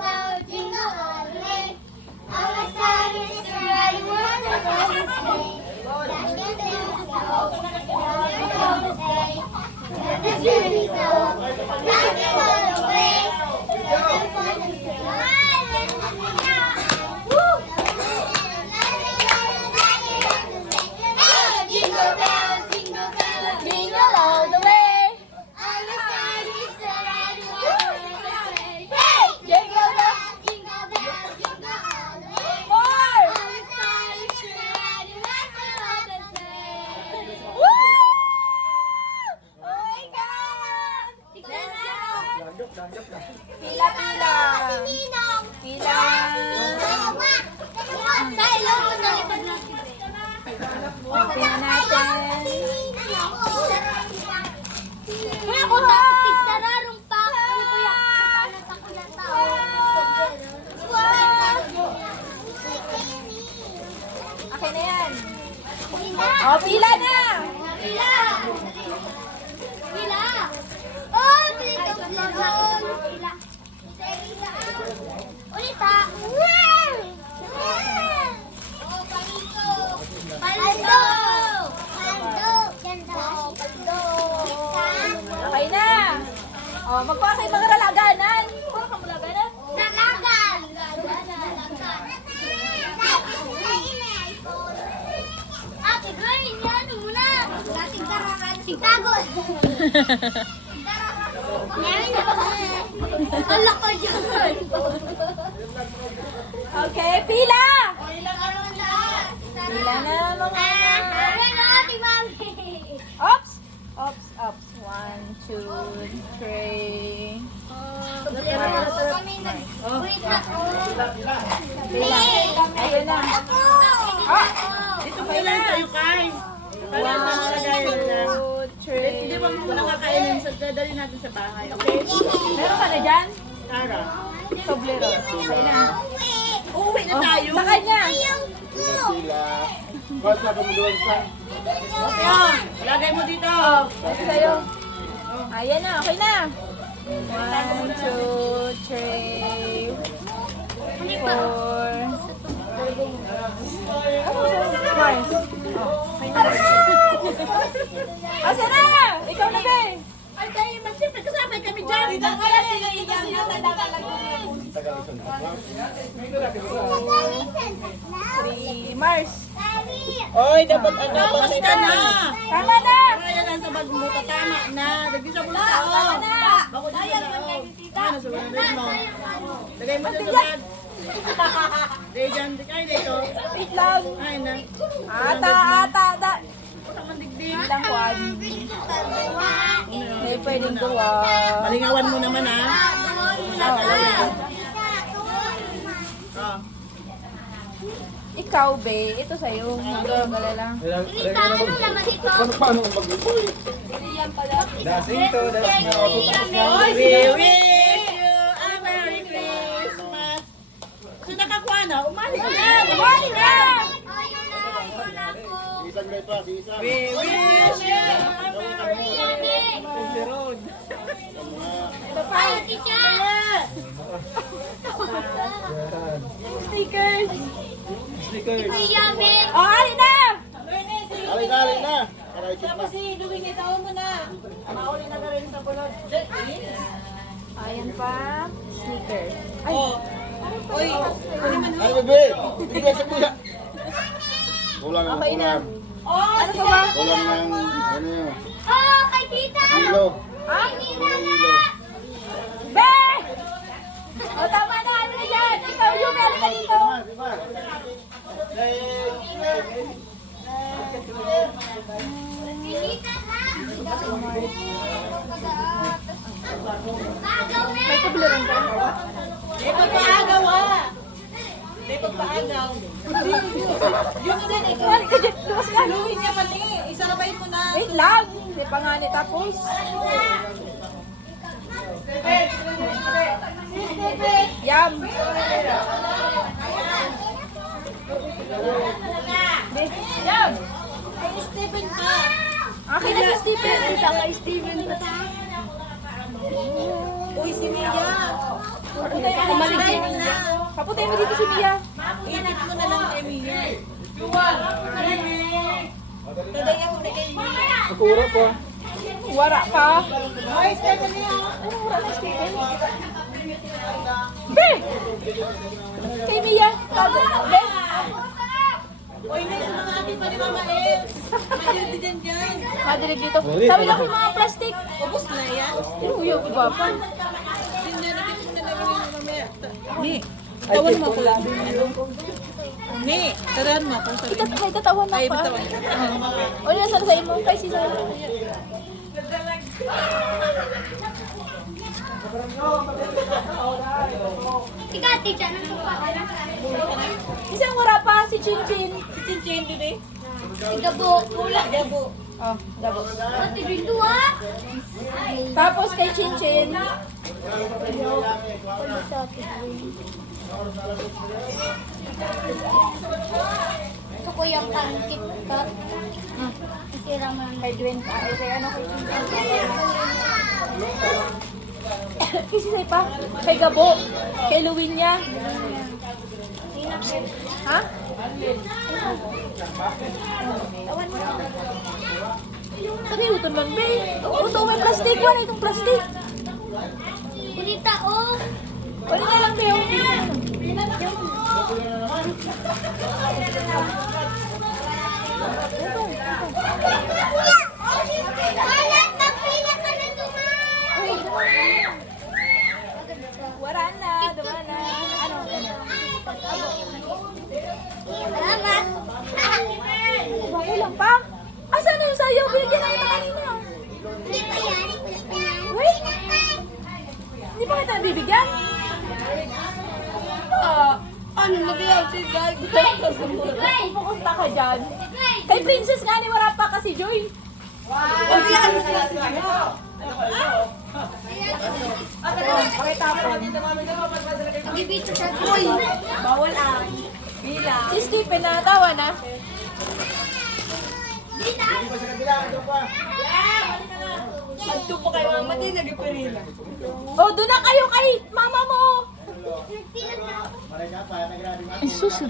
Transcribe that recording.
bell, jingle all the way. Our star is riding wonderful sleigh. Dashing through the snow, down the sleigh. Let the chimney snow, laughing all the way. Let the fun and jingle bells, jingle bells, jingle all the way. On the star is riding wonderful sleigh. Hey! Jingle bells, jingle bells, jingle all the way. More! On the star is riding wonderful sleigh. Woo! Oh my God! Pila, pila. Pila. Sa ilong mo na ito natin. Tingnan natin. Kuya, kung tapos sararong pa. Kuya, okay na yan. Oh, pila na. Pila. Pila. Oh, pila. Pila. Ulit ha. Oh, paldo. Paldo. Paldo. Ganda. Oh, paldo. Okay na. Oh, magkuha kayo mga lalaganan. Kuha ka mga laganan. Lalagan. Ate Grain, yan muna. Tigtarakan. Tigtagol. Ala ko dyan. Okay, pila. Pila na mga Ops. Ops, ops. 1, 2, 3. Pila. Ayun na. Dito pa lang tayo kain. 1, 2, 3. Hindi mo muna kakainin. Dadali natin sa bahay, okay? Meron ka na dyan? Tara. Soblero. Okay na. Uuwi na tayo. Sa kanya. Basta doon sa. Yan. Lagay mo dito. Ito sa'yo. Ayan na, okay na. 1, 2, 3, 4. Mars. Okay na. Asa na? Ikaw na, be. Ay, tayo mag-sip. Kasama kami dyan. Dito kaya sila Si Mars. Oy, dapat ano, basta ka na. Tama na. Kaya lang sa bag mo, tama na. Lagay sa bulsa. Tama na. Bako dito na. Ano sa bulsa mo? Lagay mo sa bag. Lagay dyan. Ay, dito. Wait lang. Ay, na. Ata. Ang digdig. Ilang kwan. Hindi pwedeng gawa. Malingawan mo naman, ha? Oh. Ikaw, be. Ito sa'yo. Mag-alala. Paano mag-ipoy? Dasing to, We wish you a Merry Christmas. So nakakuha na, umali na. Umali na! Isang gay pa, isa. We wish you a Merry Christmas. Ay, teacher! Stickers! Sticker. Yamin! Oh, alin na! Alay na. Aray kit na. Si Luwing, itaw mo na. Mauli na rin sa bulod. Ayan pa. Sneakers. Ay, Oy, Ay, bebe. Bigay sa kuya. Kulang ang okay na. kulang. Ano ka ba? Kulang ng, ano yun, Oh, kay tita! kilo. Ah? Kilo. Be! O, tama na. Ano na yan? Ikaw yung meron ka dito. Diba? May kabularan ka? ito paagaw ah. Ito paagaw. Yun na din, ikaw. Wala ka dyan. Luwas ka. Luwing niya pati. Isarabay mo na. Wait lang. Hindi pa nga ni tapos. Yum. Yum. Ay, Stephen pa. Akin na si Stephen. Kita kay Stephen pa. Uy, si Mia. Kumaligay na. Kaputay mo dito si Mia. Init mo na lang kay Mia. Taday ako na kay Mia. Nakura po. Wara pa. Ay, Stephanie ako. Ano wala na Stephen? Be! Kay Mia. Be! Uy, na sa mga ating pa ni Mama Els. Madali din dyan. Madilig dito. Sabi lang yung mga plastic. Ubus na yan. Inuyo, iba pa. Dinadikit na lang yung mamaya. Ni, tawan mo ako lang. Ano? Ni, taran mo ako. May tatawan na Ay, pa. bitawan. O yun, sana sa imo. Kay si Sana. Ikaw, teacher, ano po pa? Isang wara pa, si Chin Chin. Si Chinchin din eh. Igabo. Gabo. Oh, dabo. Ate, dito ah. Tapos kay Chin Chin. Ito ko yung pancake ka. Isira mo Kay Gwen pa. Ay, kay ano kay Chin Chin. Kasi say pa. Kay Gabo. Kay Luwinya. Ha? Tawan mo. Sabi, utol man, be. Utol, may plastic. Wala itong plastic. Kunita, oh. Wala na lang, be. Alat, magpila ka na duman. Wala na. Dama na. Ano? Salamat. Okay lang pa. Asan na yung sayo? Binigyan na kita kanina. Hindi pa yan. Wait. Hindi pa kita bibigyan? Ano nabiyag si Dad? Pupunta ka dyan. Kay Princess nga ni wala pa kasi Joy. Pakitapon. Gibito sa Joy. Bawal ah. Bila. Si Stephen natawa na. Adto pa kay Mama din, nagipirila. Oh, doon na kayo kay mama mo. Nagpila na ako. Ay, sus,